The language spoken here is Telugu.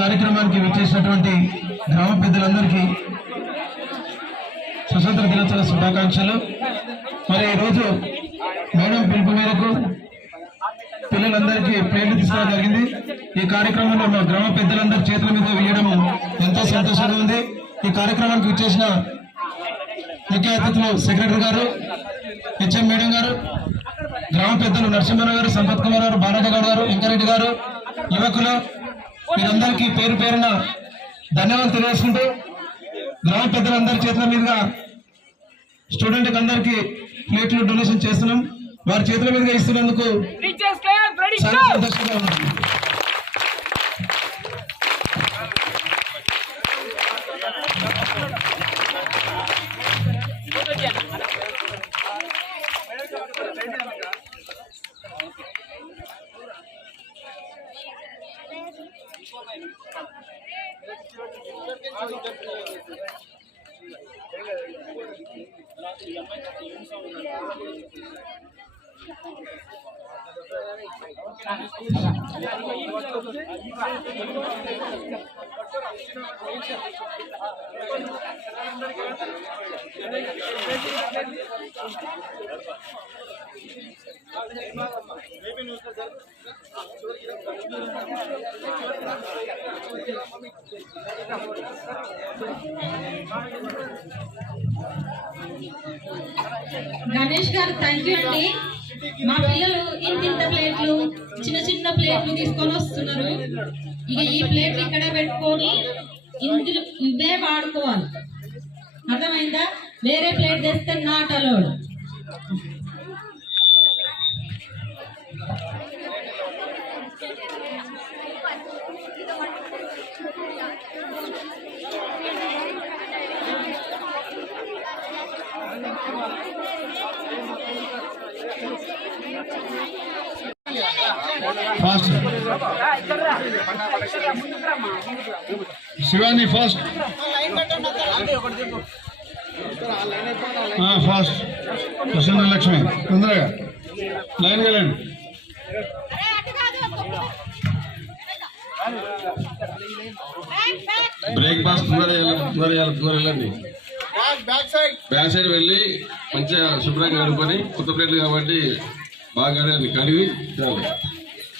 కార్యక్రమానికి విచ్చేసినటువంటి గ్రామ పెద్దలందరికీ స్వతంత్ర దినోత్సవ శుభాకాంక్షలు. మరి ఈరోజు మేడం పిలుపు మేరకు పిల్లలందరికీ ప్లేట్లు తీసుకోవడం జరిగింది. ఈ కార్యక్రమంలో మా గ్రామ పెద్దలందరి చేతుల మీద వేయడం ఎంతో సంతోషంగా ఉంది. ఈ కార్యక్రమానికి విచ్చేసిన ముఖ్య అతిథులు సెక్రటరీ గారు, హెచ్ఎం మేడం గారు, గ్రామ పెద్దలు నరసింహరావు గారు, సంపత్ కుమార్ గారు, బాలాజీ గౌడ్ గారు, వెంకరెడ్డి గారు, యువకులు, మీరందరికీ పేరు పేరున ధన్యవాదాలు తెలియజేసుకుంటూ గ్రామ పెద్దలందరి చేతుల మీదుగా స్టూడెంట్ అందరికీ ప్లేట్లు డొనేషన్ చేస్తున్నాం. వారి చేతుల మీదుగా ఇస్తున్నందుకు చాలా సంతోషంగా ఉంది. గణేష్ గారు థ్యాంక్ యూ అండి. మా పిల్లలు ఇంత ప్లేట్లు చిన్న చిన్న ప్లేట్లు తీసుకొని వస్తున్నారు. ఇక ఈ ప్లేట్లు ఇక్కడ పెట్టుకొని ఇందులో ఇవే వాడుకోవాలి, అర్థమైందా? వేరే ప్లేట్ తెస్తే not allowed. Fast Shivani, fast fast Prasanna Lakshmi, తొందరగా లైన్ వెళ్ళండి. బ్రేక్ఫాస్ట్ వెళ్ళండి. బ్యాక్ సైడ్ వెళ్ళి మంచిగా శుభ్రంగా కడుక్కొని కొత్త ప్లేట్లు కాబట్టి బాగా కడిగి